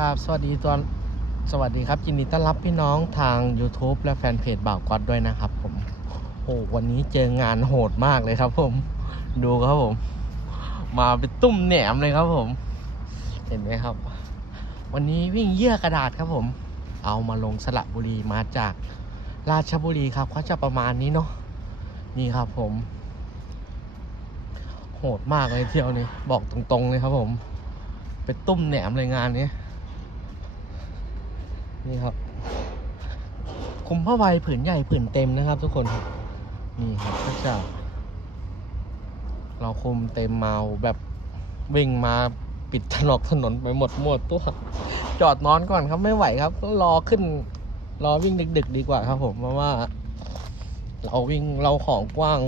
ครับ สวัสดีตอนสวัสดีครับ ยินดีต้อนรับพี่น้องทาง YouTube และแฟนเพจบ่าวก๊อตด้วยนะครับผมโอ้วันนี้เจองานโหดมากเลยครับผม ดูครับผม มาเป็นตุ้มแหนมเลยครับผม เห็นไหมครับ วันนี้วิ่งเยื่อกระดาษครับผม เอามาลงสระบุรีมาจากราชบุรีครับเขาจะประมาณนี้เนาะนี่ครับผม โหดมากเลยเที่ยวนี้บอกตรงๆเลยครับผม เป็นตุ้มแหนมเลยงานนี้ นี่ครับคุมผ้าใบผืนใหญ่ผืนเต็มนะครับ ทุกคนนี่ครับก็จะ เราคุมเต็มเมาแบบวิ่งมาปิดถนนถนนไปหมดหมดตัว จอดนอนก่อนครับไม่ไหวครับรอขึ้น รอวิ่งดึก ๆ ดีกว่าครับ ผมเพราะว่า เราวิ่งเราของกว้าง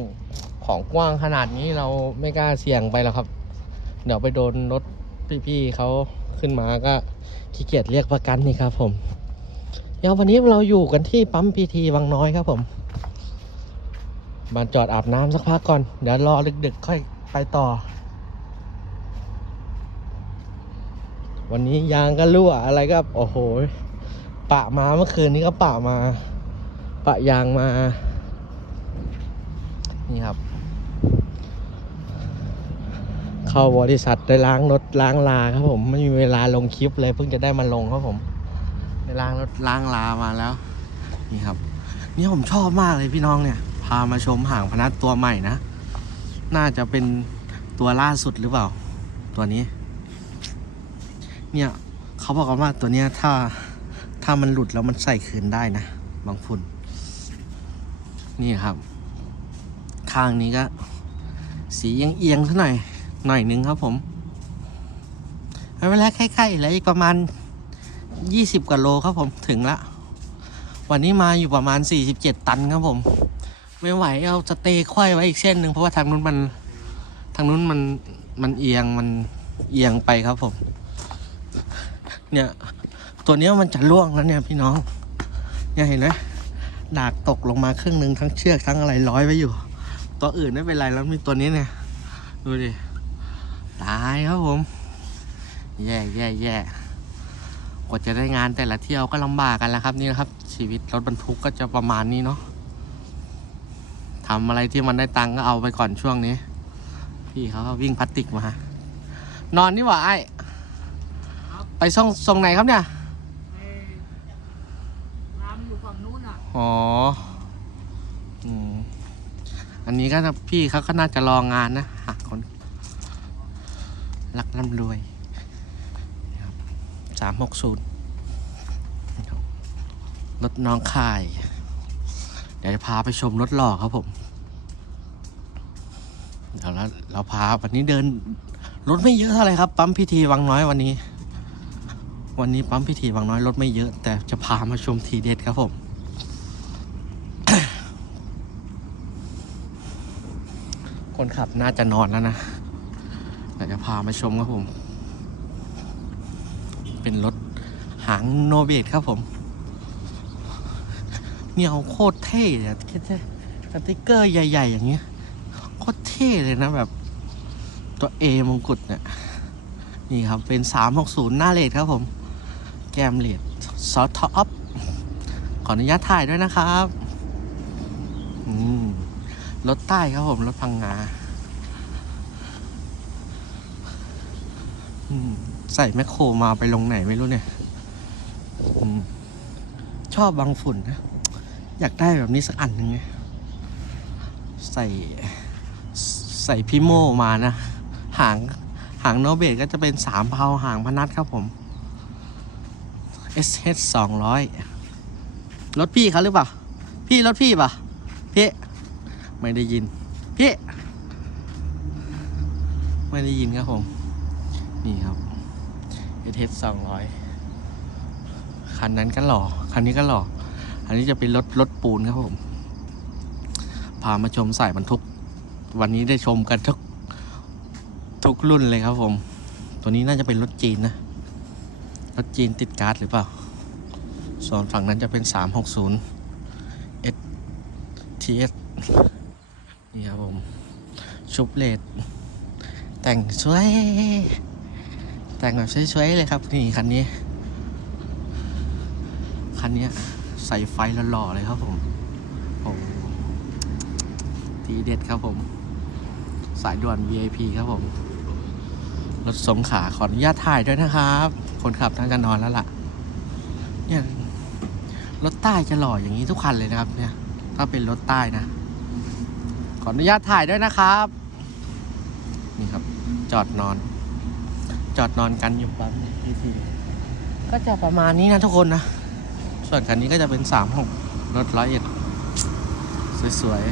ของกว้างขนาดนี้เราไม่กล้าเสี่ยงไปแล้วครับ เดี๋ยวไปโดนรถพี่ๆเขาขึ้นมาก็ขี้เกียจเรียกประกันนี่ครับผม ดี๋ยววันนี้เราอยู่กันที่ปั๊มพีทีวังน้อยครับผมมาจอดอาบน้ำสักพักก่อน เดี๋ยวรอดึกๆค่อยไปต่อ วันนี้ยางก็รั่วอะไรก็โอ้โห ปะมาเมื่อคืนนี้ก็ปะมา ปะยางมา นี่ครับ เข้าบริษัทได้ล้างรถล้างลาครับผม ไม่มีเวลาลงคลิปเลยเพิ่งจะได้มาลงครับผม ได้ล้างรถล้างลามาแล้ว นี่ครับ นี่ผมชอบมากเลยพี่น้องเนี่ย พามาชมหางพนัดตัวใหม่นะ น่าจะเป็นตัวล่าสุดหรือเปล่า ตัวนี้ เนี่ยเขาบอกกันว่าตัวเนี้ยถ้าถ้ามันหลุดแล้วมันใส่คืนได้นะ บางฝุ่นนี่ครับ ข้างนี้ก็ สีเอียงๆเท่าหน่อย หน่อยนึงครับผมไม่เป็นไรใกล้ๆแล้วอีกประมาณ 20กว่าโลครับผมถึงละวันนี้มาอยู่ประมาณ 47 ตันครับผม ไม่ไหวเอาสเตย์ควายไว้อีกเส้นหนึ่งเพราะว่าทางนู้นมันทางนู้นมันมันเอียงมันเอียงไปครับผม เนี่ยตัวนี้มันจะล่วงแล้วเนี่ยพี่น้อง เนี่ยเห็นไหมดากตกลงมาครึ่งหนึ่งทั้งเชือกทั้งอะไรร้อยไว้อยู่ ตัวอื่นไม่เป็นไรแล้วมีตัวนี้เนี่ย ดูดิ ตายครับผม แย่แย่แย่ กว่าจะได้งานแต่ละเที่ยวก็ลำบากกันแล้วครับนี่นะครับ ชีวิตรถบรรทุกก็จะประมาณนี้เนาะทำอะไรที่มันได้ตังค์ก็เอาไปก่อนช่วงนี้ พี่เขาก็วิ่งพลาสติกมา นอนนี่หว่าไอ้ไปส่งส่งไหนครับเนี่ยน้ำอยู่ฝั่งนู้นอะอ๋ออืมอันนี้ก็จะพี่เขาก็น่าจะรองานนะหาคนรักร่ำรวย สามหกศูนย์รถน้องคาย เดี๋ยวจะพาไปชมรถหล่อครับผม เดี๋ยวเราเราพาวันนี้เดิน รถไม่เยอะเท่าไหร่ครับ ปั๊มพิธีวังน้อยวันนี้ วันนี้ปั๊มพิธีวังน้อยรถไม่เยอะ แต่จะพามาชมทีเด็ดครับผมคนขับน่าจะนอนแล้วนะเดี๋ยวจะพามาชมครับผม เป็นรถหางโนเบตครับผมเนี่ยโคตรเท่เลยอะแค่สติ๊กเกอร์ใหญ่ ๆ อย่างเงี้ย โคตรเท่เลยนะแบบ ตัวเอมงกุฎเนี่ย นี่ครับเป็น 360 หน้าเลดครับผม แกมเลดซอฟท็อปขออนุญาตถ่ายด้วยนะครับรถใต้ครับผม รถพังงา อืม ใส่แมคโครมาไปลงไหนไม่รู้เนี่ยอมชอบบางฝุ่นนะ อยากได้แบบนี้สักอันหนึ่งไงใส่ใส่พิโมมานะ หางหางโนเบตก็จะเป็นสามเพาหางพนัดครับผม SH สองร้อยรถพี่เขาหรือเปล่า พี่รถพี่ป่ะ พี่ ไม่ได้ยิน พี่ ไม่ได้ยินครับผม นี่ครับ อเทสสองร้อยคันนั้นก็หล่อ คันนี้ก็หล่อ อันนี้จะเป็นรถรถปูนครับผม พามาชมสายบรรทุก วันนี้ได้ชมกันทุกทุกรุ่นเลยครับผม ตัวนี้น่าจะเป็นรถจีนนะ รถจีนติดการ์ดหรือเปล่า ส่วนฝั่งนั้นจะเป็น 360 S TS นี่ครับผม ชุบเลดแต่งสวย แต่งแบบสวยๆเลยครับ นี่คันนี้ คันนี้ใส่ไฟหล่อๆเลยครับผมโอ้ทีเด็ดครับผม สายด่วน VIP ครับผม รถสงขาขออนุญาตถ่ายด้วยนะครับ คนขับน่าจะนอนแล้วล่ะ เนี่ย รถใต้จะหล่ออย่างนี้ทุกคันเลยนะครับ เนี่ย ถ้าเป็นรถใต้นะ ขออนุญาตถ่ายด้วยนะครับ นี่ครับ จอดนอน จอดนอนกันอยู่ปั๊มพีทีก็จะประมาณนี้นะทุกคนนะ ส่วนคันนี้ก็จะเป็นสามหกรถร้อยเอ็ดสวย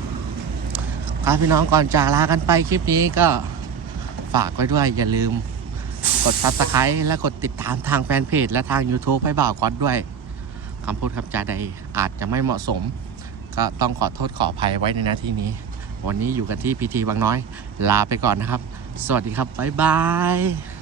ๆครับพี่น้องก่อนจากลากันไปคลิปนี้ก็ฝากไว้ด้วยอย่าลืมกด subscribe และกดติดตามทางแฟนเพจและทาง YouTube ให้บ่าวก๊อตด้วยคำพูดคำจาใดอาจจะไม่เหมาะสม ก็ต้องขอโทษขออภัยไว้ในหน้าที่นี้ วันนี้อยู่กันที่พีทีบางน้อย ลาไปก่อนนะครับ สวัสดีครับ บ๊ายบาย